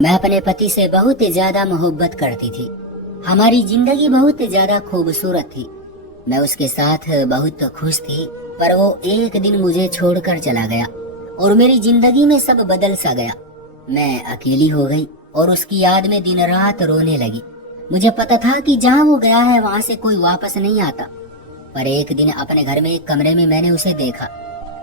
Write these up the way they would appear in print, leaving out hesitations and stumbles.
मैं अपने पति से बहुत ज्यादा मोहब्बत करती थी। हमारी जिंदगी बहुत ज्यादा खूबसूरत थी। मैं उसके साथ बहुत खुश थी, पर वो एक दिन मुझे छोड़कर चला गया और मेरी जिंदगी में सब बदल सा गया। मैं अकेली हो गई और उसकी याद में दिन रात रोने लगी। मुझे पता था कि जहाँ वो गया है वहाँ से कोई वापस नहीं आता, पर एक दिन अपने घर में एक कमरे में मैंने उसे देखा।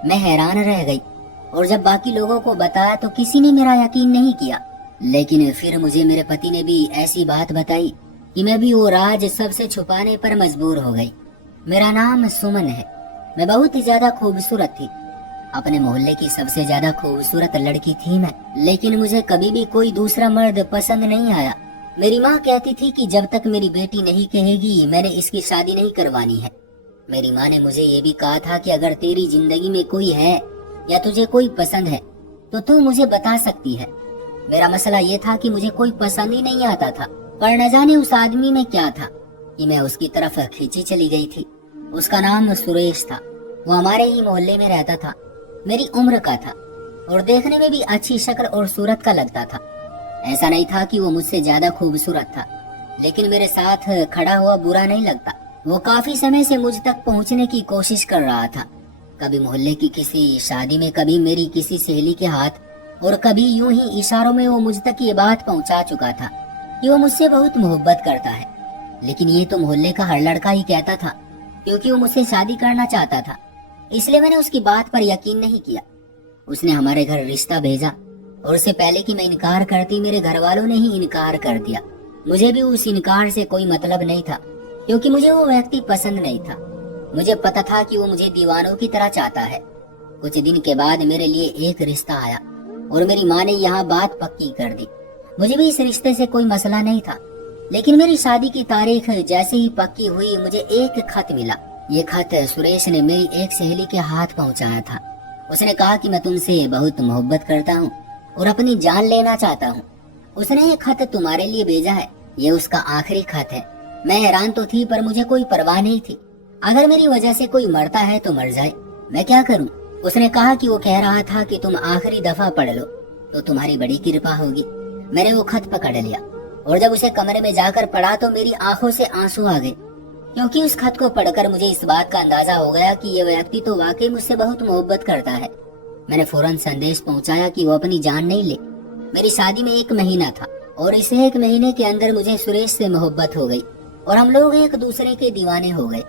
मैं हैरान रह गई और जब बाकी लोगों को बताया तो किसी ने मेरा यकीन नहीं किया। लेकिन फिर मुझे मेरे पति ने भी ऐसी बात बताई कि मैं भी वो राज सबसे छुपाने पर मजबूर हो गई। मेरा नाम सुमन है। मैं बहुत ही ज्यादा खूबसूरत थी। अपने मोहल्ले की सबसे ज्यादा खूबसूरत लड़की थी मैं, लेकिन मुझे कभी भी कोई दूसरा मर्द पसंद नहीं आया। मेरी माँ कहती थी कि जब तक मेरी बेटी नहीं कहेगी मैंने इसकी शादी नहीं करवानी है। मेरी माँ ने मुझे ये भी कहा था कि अगर तेरी जिंदगी में कोई है या तुझे कोई पसंद है तो तू मुझे बता सकती है। मेरा मसला ये था कि मुझे कोई पसंद ही नहीं आता था, पर न जाने उस आदमी में क्या था कि मैं उसकी तरफ खींची चली गई थी। उसका नाम सुरेश था। वो हमारे ही मोहल्ले में रहता था, मेरी उम्र का था और देखने में भी अच्छी शक्ल और सूरत का लगता था। ऐसा नहीं था कि वो मुझसे ज्यादा खूबसूरत था, लेकिन मेरे साथ खड़ा हुआ बुरा नहीं लगता। वो काफी समय से मुझ तक पहुंचने की कोशिश कर रहा था। कभी मोहल्ले की किसी शादी में, कभी मेरी किसी सहेली के हाथ, और कभी यूं ही इशारों में वो मुझ तक ये बात पहुंचा चुका था कि वो मुझसे बहुत मोहब्बत करता है। लेकिन ये तो मोहल्ले का हर लड़का ही कहता था, क्योंकि वो मुझसे शादी करना चाहता था। इसलिए मैंने उसकी बात पर यकीन नहीं किया। उसने हमारे घर रिश्ता भेजा और उससे पहले कि मैं इनकार करती, मेरे घर वालों ने ही इनकार कर दिया। मुझे भी उस इनकार से कोई मतलब नहीं था, क्योंकि मुझे वो व्यक्ति पसंद नहीं था। मुझे पता था कि वो मुझे दीवानों की तरह चाहता है। कुछ दिन के बाद मेरे लिए एक रिश्ता आया और मेरी माँ ने यहाँ बात पक्की कर दी। मुझे भी इस रिश्ते से कोई मसला नहीं था, लेकिन मेरी शादी की तारीख जैसे ही पक्की हुई मुझे एक खत मिला। ये खत सुरेश ने मेरी एक सहेली के हाथ पहुँचाया था। उसने कहा कि मैं तुमसे बहुत मोहब्बत करता हूँ और अपनी जान लेना चाहता हूँ। उसने ये खत तुम्हारे लिए भेजा है। ये उसका आखिरी खत है। मैं हैरान तो थी, पर मुझे कोई परवाह नहीं थी। अगर मेरी वजह से कोई मरता है तो मर जाए, मैं क्या करूं? उसने कहा कि वो कह रहा था कि तुम आखिरी दफा पढ़ लो तो तुम्हारी बड़ी कृपा होगी। मैंने वो खत पकड़ लिया और जब उसे कमरे में जाकर पढ़ा तो मेरी आंखों से आंसू आ गए, क्योंकि उस खत को पढ़कर मुझे इस बात का अंदाजा हो गया कि ये व्यक्ति तो वाकई मुझसे बहुत मोहब्बत करता है। मैंने फौरन संदेश पहुंचाया कि वो अपनी जान नहीं ले। मेरी शादी में 1 महीना था और इस 1 महीने के अंदर मुझे सुरेश से मोहब्बत हो गई और हम लोग एक दूसरे के दीवाने हो गए।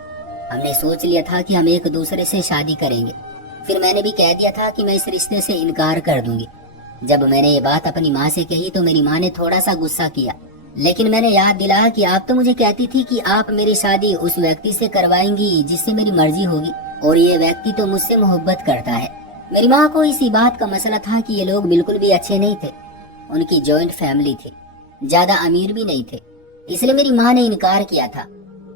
हमने सोच लिया था कि हम एक दूसरे से शादी करेंगे। फिर मैंने भी कह दिया था कि मैं इस रिश्ते से इनकार कर दूंगी। जब मैंने ये बात अपनी माँ से कही तो मेरी माँ ने थोड़ा सा गुस्सा किया, लेकिन मैंने याद दिलाया कि आप तो मुझे कहती थी कि आप मेरी शादी उस व्यक्ति से करवाएंगी जिससे मेरी मर्जी होगी, और ये व्यक्ति तो मुझसे मोहब्बत करता है। मेरी माँ को इसी बात का मसला था कि ये लोग बिल्कुल भी अच्छे नहीं थे। उनकी जॉइंट फैमिली थी, ज्यादा अमीर भी नहीं थे, इसलिए मेरी माँ ने इनकार किया था।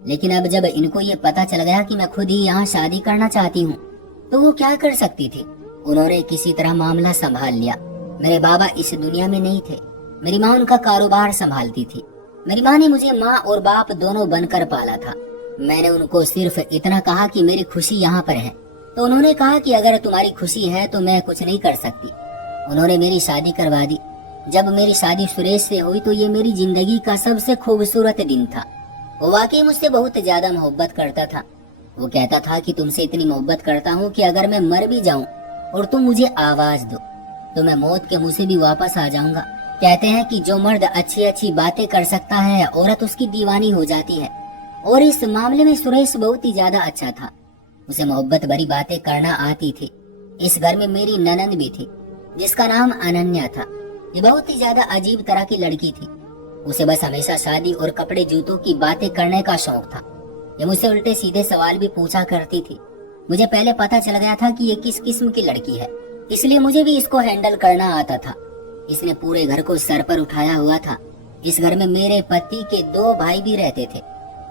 लेकिन अब जब इनको ये पता चल गया कि मैं खुद ही यहाँ शादी करना चाहती हूँ तो वो क्या कर सकती थी। उन्होंने किसी तरह मामला संभाल लिया। मेरे बाबा इस दुनिया में नहीं थे। मेरी माँ उनका कारोबार संभालती थी। मेरी माँ ने मुझे माँ और बाप दोनों बनकर पाला था। मैंने उनको सिर्फ इतना कहा कि मेरी खुशी यहाँ पर है, तो उन्होंने कहा कि अगर तुम्हारी खुशी है तो मैं कुछ नहीं कर सकती। उन्होंने मेरी शादी करवा दी। जब मेरी शादी सुरेश से हुई तो ये मेरी जिंदगी का सबसे खूबसूरत दिन था। वो वाकई मुझसे बहुत ज्यादा मोहब्बत करता था। वो कहता था कि तुमसे इतनी मोहब्बत करता हूँ कि अगर मैं मर भी जाऊं और तुम मुझे आवाज दो तो मैं मौत के मुंह से भी वापस आ जाऊंगा। कहते हैं कि जो मर्द अच्छी अच्छी बातें कर सकता है औरत उसकी दीवानी हो जाती है, और इस मामले में सुरेश बहुत ही ज्यादा अच्छा था। उसे मोहब्बत भरी बातें करना आती थी। इस घर में मेरी ननंद भी थी जिसका नाम अनन्या था। ये बहुत ही ज्यादा अजीब तरह की लड़की थी। उसे बस हमेशा शादी और कपड़े जूतों की बातें करने का शौक था। ये मुझसे उल्टे सीधे सवाल भी पूछा करती थी। मुझे पहले पता चल गया था कि ये किस किस्म की लड़की है, इसलिए मुझे भी इसको हैंडल करना आता था। इसने पूरे घर को सर पर उठाया हुआ था। इस घर में मेरे पति के 2 भाई भी रहते थे,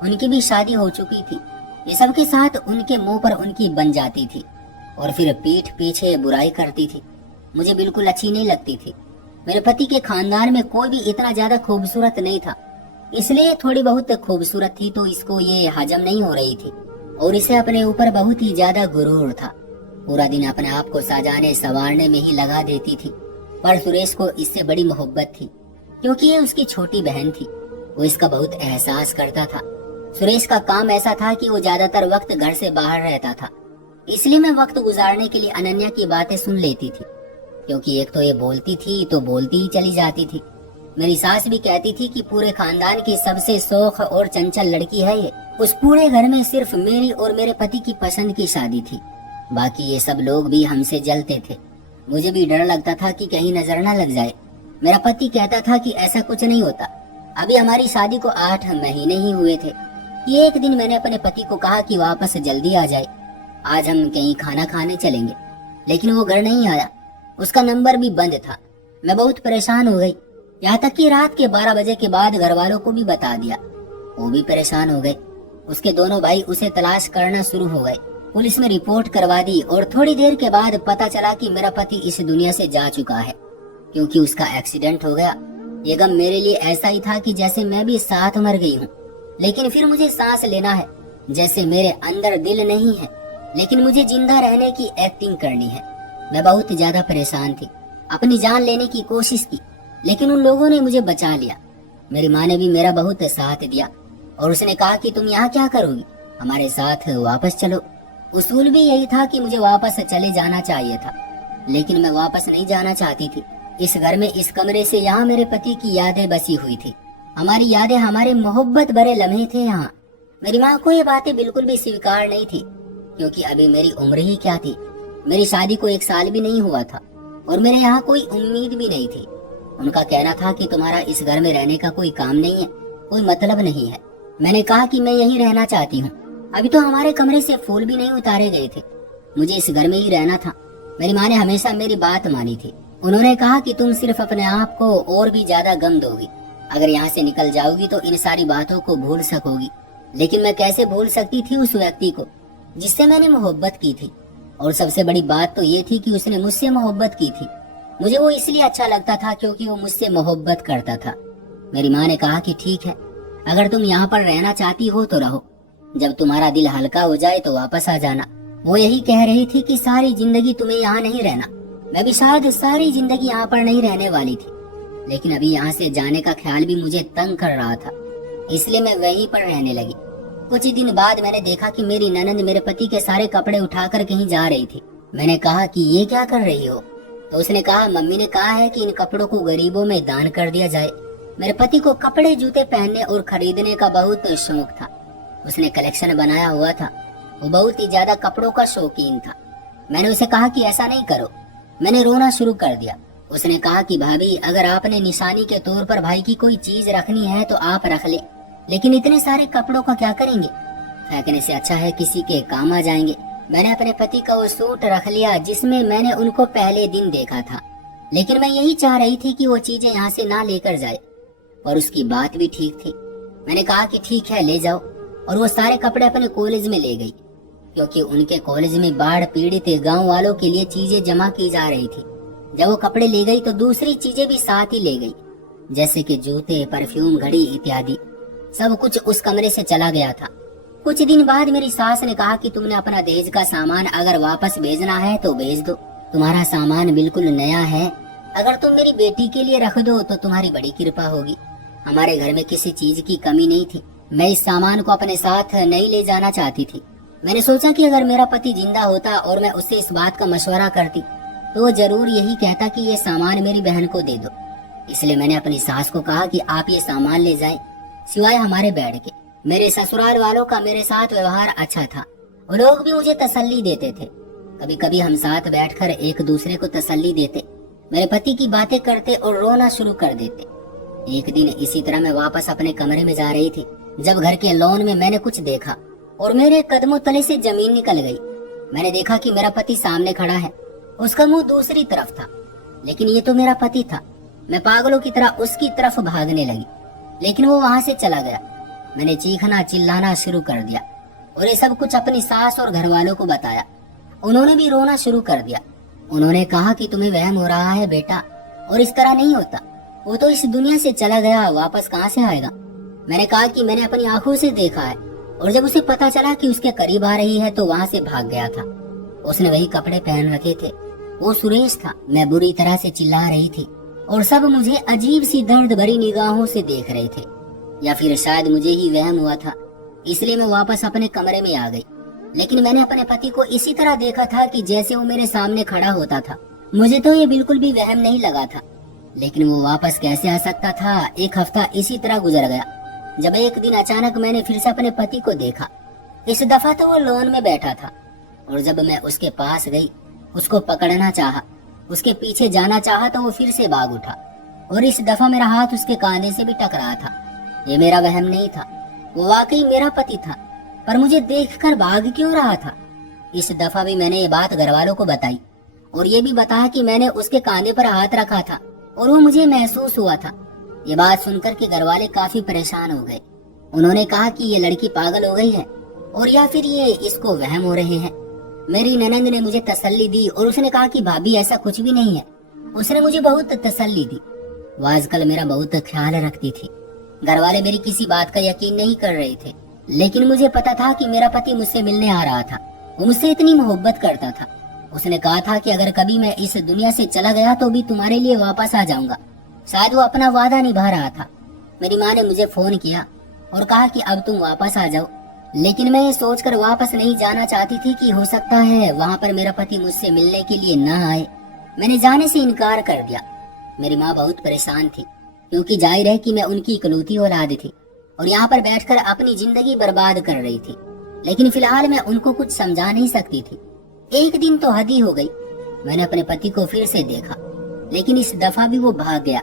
उनकी भी शादी हो चुकी थी। ये सबके साथ उनके मुंह पर उनकी बन जाती थी और फिर पीठ पीछे बुराई करती थी। मुझे बिल्कुल अच्छी नहीं लगती थी। मेरे पति के खानदान में कोई भी इतना ज्यादा खूबसूरत नहीं था, इसलिए थोड़ी बहुत खूबसूरत थी तो इसको ये हजम नहीं हो रही थी, और इसे अपने ऊपर बहुत ही ज्यादा गुरूर था। पूरा दिन अपने आप को सजाने संवारने में ही लगा देती थी, पर सुरेश को इससे बड़ी मोहब्बत थी। क्योंकि ये उसकी छोटी बहन थी। वो इसका बहुत एहसास करता था। सुरेश का काम ऐसा था कि वो ज्यादातर वक्त घर से बाहर रहता था, इसलिए मैं वक्त गुजारने के लिए अनन्या की बातें सुन लेती थी। क्योंकि एक तो ये बोलती थी तो बोलती ही चली जाती थी। मेरी सास भी कहती थी कि पूरे खानदान की सबसे शौक और चंचल लड़की है ये। उस पूरे घर में सिर्फ मेरी और मेरे पति की पसंद की शादी थी। बाकी ये सब लोग भी हमसे जलते थे। मुझे भी डर लगता था कि कहीं नजर न लग जाए। मेरा पति कहता था कि ऐसा कुछ नहीं होता। अभी हमारी शादी को 8 महीने ही हुए थे कि एक दिन मैंने अपने पति को कहा कि वापस जल्दी आ जाए, आज हम कहीं खाना खाने चलेंगे। लेकिन वो घर नहीं आया, उसका नंबर भी बंद था। मैं बहुत परेशान हो गई, यहाँ तक कि रात के 12 बजे के बाद घर वालों को भी बता दिया। वो भी परेशान हो गए। उसके दोनों भाई उसे तलाश करना शुरू हो गए। पुलिस में रिपोर्ट करवा दी और थोड़ी देर के बाद पता चला कि मेरा पति इस दुनिया से जा चुका है, क्योंकि उसका एक्सीडेंट हो गया। ये गम मेरे लिए ऐसा ही था कि जैसे मैं भी साथ मर गई हूँ। लेकिन फिर मुझे सांस लेना है, जैसे मेरे अंदर दिल नहीं है, लेकिन मुझे जिंदा रहने की एक्टिंग करनी है। मैं बहुत ज्यादा परेशान थी, अपनी जान लेने की कोशिश की, लेकिन उन लोगों ने मुझे बचा लिया। मेरी माँ ने भी मेरा बहुत साथ दिया और उसने कहा कि तुम यहाँ क्या करोगी, हमारे साथ वापस चलो। उसूल भी यही था कि मुझे वापस चले जाना चाहिए था, लेकिन मैं वापस नहीं जाना चाहती थी। इस घर में, इस कमरे से यहाँ मेरे पति की यादें बसी हुई थी। हमारी यादें, हमारे मोहब्बत भरे लम्हे थे यहाँ। मेरी माँ को ये बातें बिल्कुल भी स्वीकार नहीं थी, क्योंकि अभी मेरी उम्र ही क्या थी। मेरी शादी को 1 साल भी नहीं हुआ था और मेरे यहाँ कोई उम्मीद भी नहीं थी। उनका कहना था कि तुम्हारा इस घर में रहने का कोई काम नहीं है, कोई मतलब नहीं है। मैंने कहा कि मैं यहीं रहना चाहती हूँ। अभी तो हमारे कमरे से फूल भी नहीं उतारे गए थे, मुझे इस घर में ही रहना था। मेरी माँ ने हमेशा मेरी बात मानी थी। उन्होंने कहा कि तुम सिर्फ अपने आप को और भी ज्यादा गम दोगी। अगर यहाँ से निकल जाओगी तो इन सारी बातों को भूल सकोगी। लेकिन मैं कैसे भूल सकती थी उस व्यक्ति को जिससे मैंने मोहब्बत की थी। और सबसे बड़ी बात तो ये थी कि उसने मुझसे मोहब्बत की थी। मुझे वो इसलिए अच्छा लगता था क्योंकि वो मुझसे मोहब्बत करता था। मेरी माँ ने कहा कि ठीक है, अगर तुम यहाँ पर रहना चाहती हो तो रहो, जब तुम्हारा दिल हल्का हो जाए तो वापस आ जाना। वो यही कह रही थी कि सारी जिंदगी तुम्हें यहाँ नहीं रहना। मैं भी शायद सारी जिंदगी यहाँ पर नहीं रहने वाली थी, लेकिन अभी यहाँ से जाने का ख्याल भी मुझे तंग कर रहा था, इसलिए मैं वहीं पर रहने लगी। कुछ ही दिन बाद मैंने देखा कि मेरी ननंद मेरे पति के सारे कपड़े उठाकर कहीं जा रही थी। मैंने कहा कि ये क्या कर रही हो, तो उसने कहा मम्मी ने कहा है कि इन कपड़ों को गरीबों में दान कर दिया जाए। मेरे पति को कपड़े जूते पहनने और खरीदने का बहुत शौक था। उसने कलेक्शन बनाया हुआ था। वो बहुत ही ज्यादा कपड़ों का शौकीन था। मैंने उसे कहा कि ऐसा नहीं करो। मैंने रोना शुरू कर दिया। उसने कहा कि भाभी, अगर आपने निशानी के तौर पर भाई की कोई चीज रखनी है तो आप रख ले, लेकिन इतने सारे कपड़ों का क्या करेंगे, फेंकने से अच्छा है किसी के काम आ जाएंगे। मैंने अपने पति का वो सूट रख लिया जिसमें मैंने उनको पहले दिन देखा था, लेकिन मैं यही चाह रही थी कि वो चीजें यहाँ से ना लेकर जाए। और उसकी बात भी ठीक थी। मैंने कहा कि ठीक है, ले जाओ। और वो सारे कपड़े अपने कॉलेज में ले गई, क्योंकि उनके कॉलेज में बाढ़ पीड़ित गांव वालों के लिए चीजें जमा की जा रही थी। जब वो कपड़े ले गई तो दूसरी चीजें भी साथ ही ले गई, जैसे कि जूते, परफ्यूम, घड़ी इत्यादि। सब कुछ उस कमरे से चला गया था। कुछ दिन बाद मेरी सास ने कहा कि तुमने अपना दहेज का सामान अगर वापस भेजना है तो भेज दो, तुम्हारा सामान बिल्कुल नया है। अगर तुम मेरी बेटी के लिए रख दो तो तुम्हारी बड़ी कृपा होगी। हमारे घर में किसी चीज की कमी नहीं थी। मैं इस सामान को अपने साथ नहीं ले जाना चाहती थी। मैंने सोचा कि अगर मेरा पति जिंदा होता और मैं उससे इस बात का मशवरा करती तो वो जरूर यही कहता कि ये सामान मेरी बहन को दे दो। इसलिए मैंने अपनी सास को कहा कि आप ये सामान ले जाएं, सिवाय हमारे बेड के। मेरे ससुराल वालों का मेरे साथ व्यवहार अच्छा था। वो लोग भी मुझे तसल्ली देते थे। कभी कभी हम साथ बैठकर एक दूसरे को तसल्ली देते, मेरे पति की बातें करते और रोना शुरू कर देते। एक दिन इसी तरह मैं वापस अपने कमरे में जा रही थी, जब घर के लॉन में मैंने कुछ देखा और मेरे कदमों तले से जमीन निकल गई। मैंने देखा कि मेरा पति सामने खड़ा है, उसका मुंह दूसरी तरफ था, लेकिन ये तो मेरा पति था। मैं पागलों की तरह उसकी तरफ भागने लगी, लेकिन वो वहां से चला गया। मैंने चीखना चिल्लाना शुरू कर दिया और ये सब कुछ अपनी सास और घर वालों को बताया। उन्होंने भी रोना शुरू कर दिया। उन्होंने कहा कि तुम्हें वहम हो रहा है बेटा, और इस तरह नहीं होता। वो तो इस दुनिया से चला गया, वापस कहाँ से आएगा। मैंने कहा कि मैंने अपनी आंखों से देखा है, और जब उसे पता चला कि उसके करीब आ रही है तो वहां से भाग गया था। उसने वही कपड़े पहन रखे थे। वो सुरेश था। मैं बुरी तरह से चिल्ला रही थी और सब मुझे अजीब सी दर्द भरी निगाहों से देख रहे थे। या फिर शायद मुझे ही वहम हुआ था, इसलिए मैं वापस अपने कमरे में आ गई। लेकिन मैंने अपने पति को इसी तरह देखा था कि जैसे वो मेरे सामने खड़ा होता था। मुझे तो ये बिल्कुल भी वहम नहीं लगा था, लेकिन वो वापस कैसे आ सकता था। एक हफ्ता इसी तरह गुजर गया, जब एक दिन अचानक मैंने फिर से अपने पति को देखा। इस दफा तो वो लॉन में बैठा था, और जब मैं उसके पास गई, उसको पकड़ना चाहा, उसके पीछे जाना चाहा, तो वो फिर से भाग उठा। और इस दफा मेरा हाथ उसके कांधे से भी टकरा था। ये मेरा वहम नहीं था, वो वाकई मेरा पति था। पर मुझे देखकर भाग क्यों रहा था? इस दफा भी मैंने ये बात घर वालों को बताई, और ये भी बताया कि मैंने उसके कांधे पर हाथ रखा था और वो मुझे महसूस हुआ था। ये बात सुनकर के घर वाले काफी परेशान हो गए। उन्होंने कहा कि ये लड़की पागल हो गई है, और या फिर ये इसको वहम हो रहे हैं। मेरी ननंद ने मुझे तसल्ली दी और उसने कहा कि भाभी ऐसा कुछ भी नहीं है। उसने मुझे बहुत तसल्ली दी। वो आजकल मेरा बहुत ख्याल रखती थी। घर वाले मेरी किसी बात का यकीन नहीं कर रहे थे, लेकिन मुझे पता था कि मेरा पति मुझसे मिलने आ रहा था। वो मुझसे इतनी मोहब्बत करता था। उसने कहा था कि अगर कभी मैं इस दुनिया से चला गया तो भी तुम्हारे लिए वापस आ जाऊंगा। शायद वो अपना वादा निभा रहा था। मेरी माँ ने मुझे फोन किया और कहा कि अब तुम वापस आ जाओ, लेकिन मैं ये सोचकर वापस नहीं जाना चाहती थी कि हो सकता है वहाँ पर मेरा पति मुझसे मिलने के लिए न आए। मैंने जाने से इनकार कर दिया। मेरी माँ बहुत परेशान थी, क्योंकि जाहिर है कि मैं उनकी इकलौती औलाद थी और यहाँ पर बैठकर अपनी जिंदगी बर्बाद कर रही थी। लेकिन फिलहाल मैं उनको कुछ समझा नहीं सकती थी। एक दिन तो हद ही हो गई। मैंने अपने पति को फिर से देखा, लेकिन इस दफा भी वो भाग गया,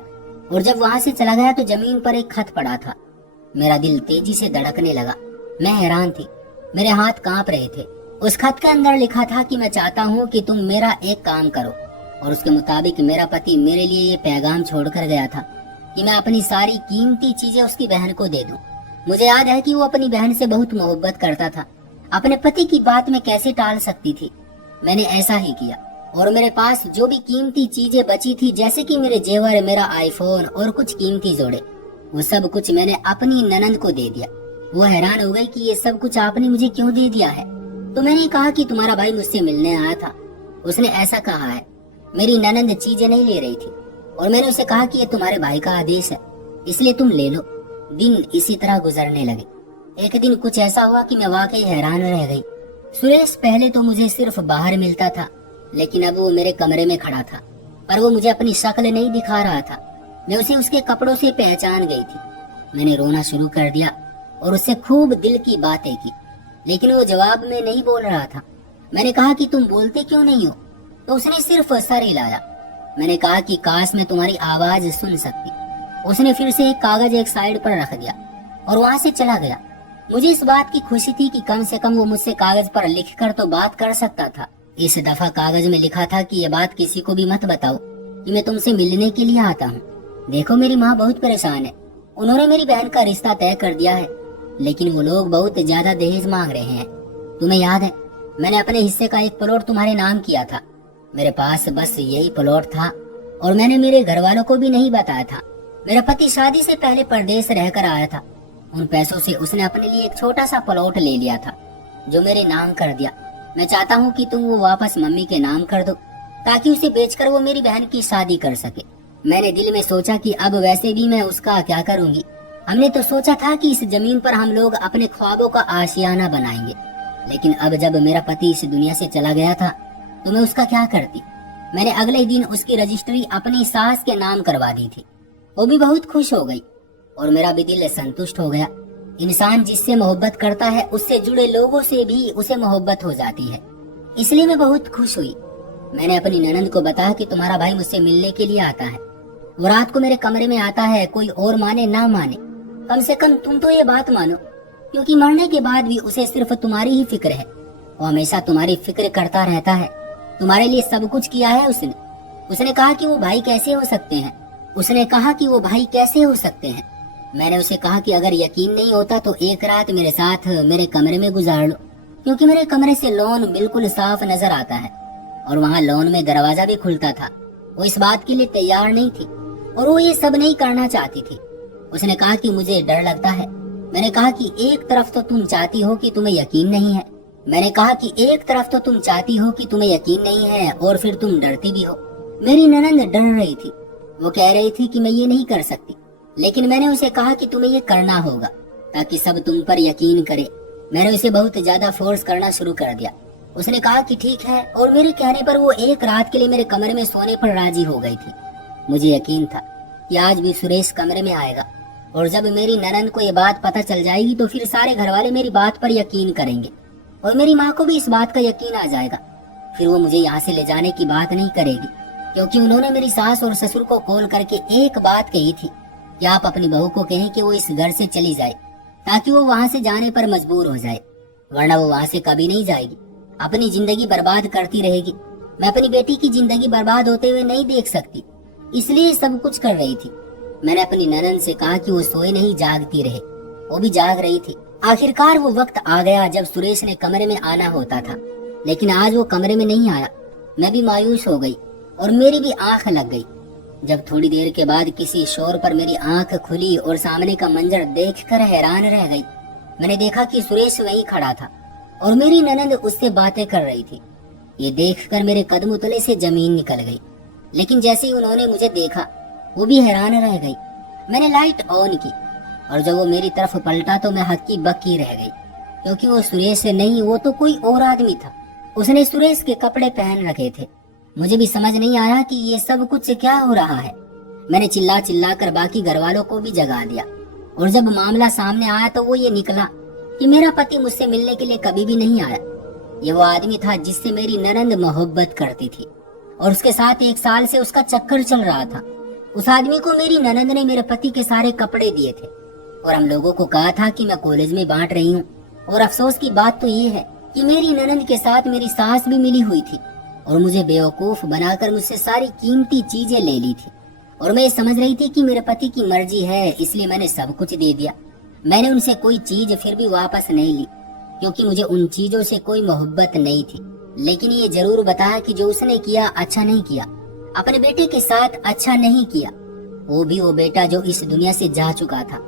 और जब वहां से चला गया तो जमीन पर एक खत पड़ा था। मेरा दिल तेजी से धड़कने लगा। मैं हैरान थी, मेरे हाथ कांप रहे थे। उस खत के अंदर लिखा था कि मैं चाहता हूँ कि तुम मेरा एक काम करो, और उसके मुताबिक मेरा पति मेरे लिए ये पैगाम छोड़कर गया था कि मैं अपनी सारी कीमती चीजें उसकी बहन को दे दूं। मुझे याद है कि वो अपनी बहन से बहुत मोहब्बत करता था। अपने पति की बात मैं कैसे टाल सकती थी? मैंने ऐसा ही किया, और मेरे पास जो भी कीमती चीजें बची थी, जैसे कि मेरे जेवर, मेरा आईफोन और कुछ कीमती जोड़े, वो सब कुछ मैंने अपनी ननंद को दे दिया। वो हैरान हो गई कि ये सब कुछ आपने मुझे क्यों दे दिया है? तो मैंने कहा कि तुम्हारा भाई मुझसे मिलने आया था, उसने ऐसा कहा है। मेरी ननंद चीजें नहीं ले रही थी, और मैंने उसे कहा कि ये तुम्हारे भाई का आदेश है, इसलिए तुम ले लो। दिन इसी तरह गुजरने लगे। एक दिन कुछ ऐसा हुआ कि मैं वाकई हैरान रह गई। सुरेश पहले तो मुझे सिर्फ बाहर मिलता था, लेकिन अब वो मेरे कमरे में खड़ा था, पर वो मुझे अपनी शक्ल नहीं दिखा रहा था। मैं उसे उसके कपड़ों से पहचान गई थी। मैंने रोना शुरू कर दिया और उससे खूब दिल की बातें की, लेकिन वो जवाब में नहीं बोल रहा था। मैंने कहा कि तुम बोलते क्यों नहीं हो? तो उसने सिर्फ सर हिलाया। मैंने कहा कि काश मैं तुम्हारी आवाज सुन सकती। उसने फिर से एक कागज एक साइड पर रख दिया और वहां से चला गया। मुझे इस बात की खुशी थी कि कम से कम वो मुझसे कागज पर लिखकर तो बात कर सकता था। इस दफा कागज में लिखा था कि ये बात किसी को भी मत बताओ कि मैं तुमसे मिलने के लिए आता हूँ। देखो, मेरी माँ बहुत परेशान है। उन्होंने मेरी बहन का रिश्ता तय कर दिया है, लेकिन वो लोग बहुत ज्यादा दहेज मांग रहे हैं। तुम्हें याद है, मैंने अपने हिस्से का एक प्लॉट तुम्हारे नाम किया था। मेरे पास बस यही प्लॉट था, और मैंने मेरे घर वालों को भी नहीं बताया था। मेरा पति शादी से पहले परदेश रहकर आया था। उन पैसों से उसने अपने लिए एक छोटा सा प्लॉट ले लिया था, जो मेरे नाम कर दिया। मैं चाहता हूँ कि तुम वो वापस मम्मी के नाम कर दो, ताकि उसे बेचकर वो मेरी बहन की शादी कर सके। मैंने दिल में सोचा कि अब वैसे भी मैं उसका क्या करूंगी। हमने तो सोचा था कि इस जमीन पर हम लोग अपने ख्वाबों का आशियाना बनाएंगे, लेकिन अब जब मेरा पति इस दुनिया से चला गया था तो मैं उसका क्या करती। मैंने अगले दिन उसकी रजिस्ट्री अपनी सास के नाम करवा दी थी। वो भी बहुत खुश हो गई और मेरा भी दिल संतुष्ट हो गया। इंसान जिससे मोहब्बत करता है, उससे जुड़े लोगों से भी उसे मोहब्बत हो जाती है। इसलिए मैं बहुत खुश हुई। मैंने अपनी ननंद को बताया कि तुम्हारा भाई मुझसे मिलने के लिए आता है। वो रात को मेरे कमरे में आता है, कोई और माने ना माने, कम से कम तुम तो ये बात मानो, क्योंकि मरने के बाद भी उसे सिर्फ तुम्हारी ही फिक्र है। वो हमेशा तुम्हारी फिक्र करता रहता है। तुम्हारे लिए सब कुछ किया है उसने। उसने कहा कि वो भाई कैसे हो सकते हैं। उसने कहा कि वो भाई कैसे हो सकते हैं। मैंने उसे कहा कि अगर यकीन नहीं होता तो एक रात मेरे साथ मेरे कमरे में गुजार लो, क्योंकि मेरे कमरे से लॉन बिल्कुल साफ नजर आता है और वहाँ लॉन में दरवाजा भी खुलता था। वो इस बात के लिए तैयार नहीं थी और वो ये सब नहीं करना चाहती थी। उसने कहा कि मुझे डर लगता है। मैंने कहा कि एक तरफ तो तुम चाहती हो कि तुम्हें यकीन नहीं है। मैंने कहा कि एक तरफ तो तुम चाहती हो कि तुम्हें यकीन नहीं है और फिर तुम डरती भी हो। मेरी ननंद डर रही थी। वो कह रही थी कि मैं ये नहीं कर सकती, लेकिन मैंने उसे कहा कि तुम्हें ये करना होगा ताकि सब तुम पर यकीन करे। मैंने उसे बहुत ज्यादा फोर्स करना शुरू कर दिया। उसने कहा कि ठीक है, और मेरे कहने पर वो एक रात के लिए मेरे कमरे में सोने पर राजी हो गई थी। मुझे यकीन था कि आज भी सुरेश कमरे में आएगा, और जब मेरी ननद को ये बात पता चल जाएगी तो फिर सारे घर वाले मेरी बात पर यकीन करेंगे, और मेरी माँ को भी इस बात का यकीन आ जाएगा। फिर वो मुझे यहाँ से ले जाने की बात नहीं करेगी, क्योंकि उन्होंने मेरी सास और ससुर को कॉल करके एक बात कही थी कि आप अपनी बहू को कहें कि वो इस घर से चली जाए, ताकि वो वहाँ से जाने पर मजबूर हो जाए, वरना वो वहाँ से कभी नहीं जाएगी, अपनी जिंदगी बर्बाद करती रहेगी। मैं अपनी बेटी की जिंदगी बर्बाद होते हुए नहीं देख सकती, इसलिए सब कुछ कर रही थी। मैंने अपनी ननद से कहा कि वो सोए नहीं जागती रहे, वो भी जाग रही थी। आखिरकार वो वक्त आ गया जब सुरेश ने कमरे में आना होता था, लेकिन आज वो कमरे में नहीं आया। मैं भी मायूस हो गई और मेरी भी आंख लग गई। जब थोड़ी देर के बाद किसी शोर पर मेरी आंख खुली और सामने का मंजर देखकर हैरान रह गई। मैंने देखा कि सुरेश वहीं खड़ा था और मेरी ननद उससे बातें कर रही थी। ये देखकर मेरे कदमों तले से जमीन निकल गई, लेकिन जैसे ही उन्होंने मुझे देखा वो भी हैरान रह गई। मैंने लाइट ऑन की और जब वो मेरी तरफ पलटा तो मैं हक्की बक्की रह गई, क्योंकि वो सुरेश से नहीं, वो तो कोई और आदमी था। उसने सुरेश के कपड़े पहन रखे थे। मुझे भी समझ नहीं आया कि ये सब कुछ क्या हो रहा है। मैंने चिल्ला चिल्ला कर बाकी घर वालों को भी जगा दिया, और जब मामला सामने आया तो वो ये निकला कि मेरा पति मुझसे मिलने के लिए कभी भी नहीं आया। ये वो आदमी था जिससे मेरी ननद मोहब्बत करती थी, और उसके साथ 1 साल से उसका चक्कर चल रहा था। उस आदमी को मेरी ननद ने मेरे पति के सारे कपड़े दिए थे, और हम लोगों को कहा था कि मैं कॉलेज में बांट रही हूँ। और अफसोस की बात तो ये है कि मेरी ननद के साथ मेरी सास भी मिली हुई थी, और मुझे बेवकूफ बनाकर मुझसे सारी कीमती चीजें ले ली थी। और मैं समझ रही थी कि मेरे पति की मर्जी है, इसलिए मैंने सब कुछ दे दिया। मैंने उनसे कोई चीज फिर भी वापस नहीं ली, क्योंकि मुझे उन चीजों से कोई मोहब्बत नहीं थी। लेकिन ये जरूर बताया कि जो उसने किया अच्छा नहीं किया, अपने बेटे के साथ अच्छा नहीं किया, वो भी वो बेटा जो इस दुनिया से जा चुका था।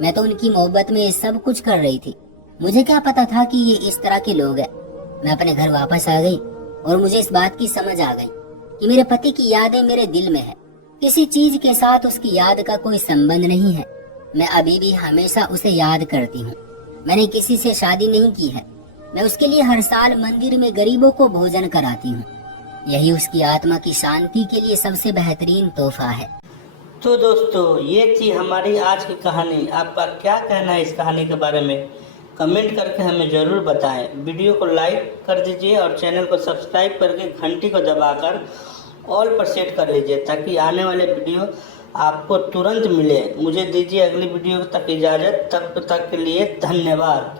मैं तो उनकी मोहब्बत में सब कुछ कर रही थी। मुझे क्या पता था कि ये इस तरह के लोग हैं। मैं अपने घर वापस आ गई और मुझे इस बात की समझ आ गई कि मेरे पति की यादें मेरे दिल में है। किसी चीज के साथ उसकी याद का कोई संबंध नहीं है। मैं अभी भी हमेशा उसे याद करती हूँ। मैंने किसी से शादी नहीं की है। मैं उसके लिए हर साल मंदिर में गरीबों को भोजन कराती हूँ। यही उसकी आत्मा की शांति के लिए सबसे बेहतरीन तोहफा है। तो दोस्तों, ये थी हमारी आज की कहानी। आपका क्या कहना है इस कहानी के बारे में? कमेंट करके हमें ज़रूर बताएं। वीडियो को लाइक कर दीजिए और चैनल को सब्सक्राइब करके घंटी को दबाकर ऑल पर सेट कर लीजिए, ताकि आने वाले वीडियो आपको तुरंत मिले। मुझे दीजिए अगली वीडियो तक इजाज़त। तब तक के लिए धन्यवाद।